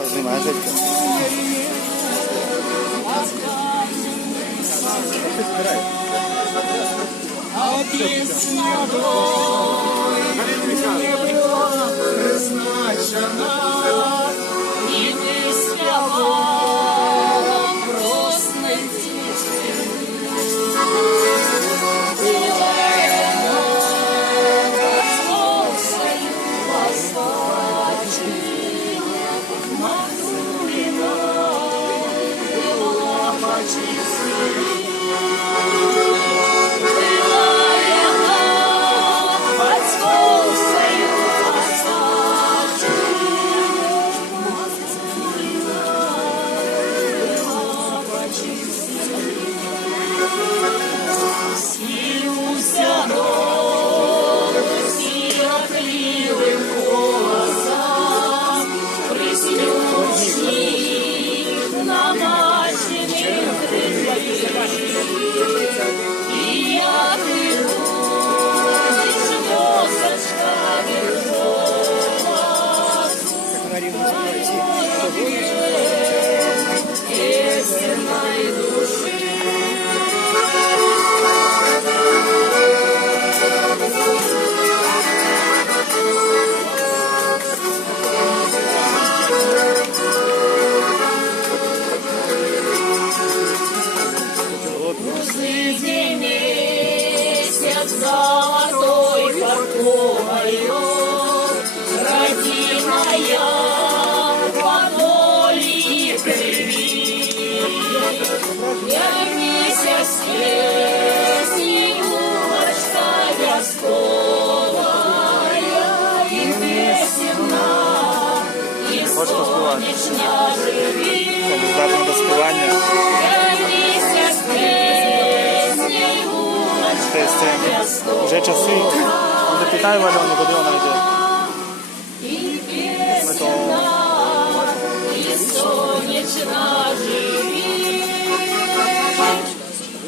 Знімаєш. А пісня долі не була призначена, і ти співала просто тиші. Дилена, послухаю послачі, Мазуліна, була почисти. Золотой подковою, родимая по воле крови. Вернися с песней, улочка вязковая, и песенна, и солнечно живи. Здатна до співання. Вернися с песней, Вже часи. Запитай Вальону, куди вона йде. И песенна, и солнечно живи.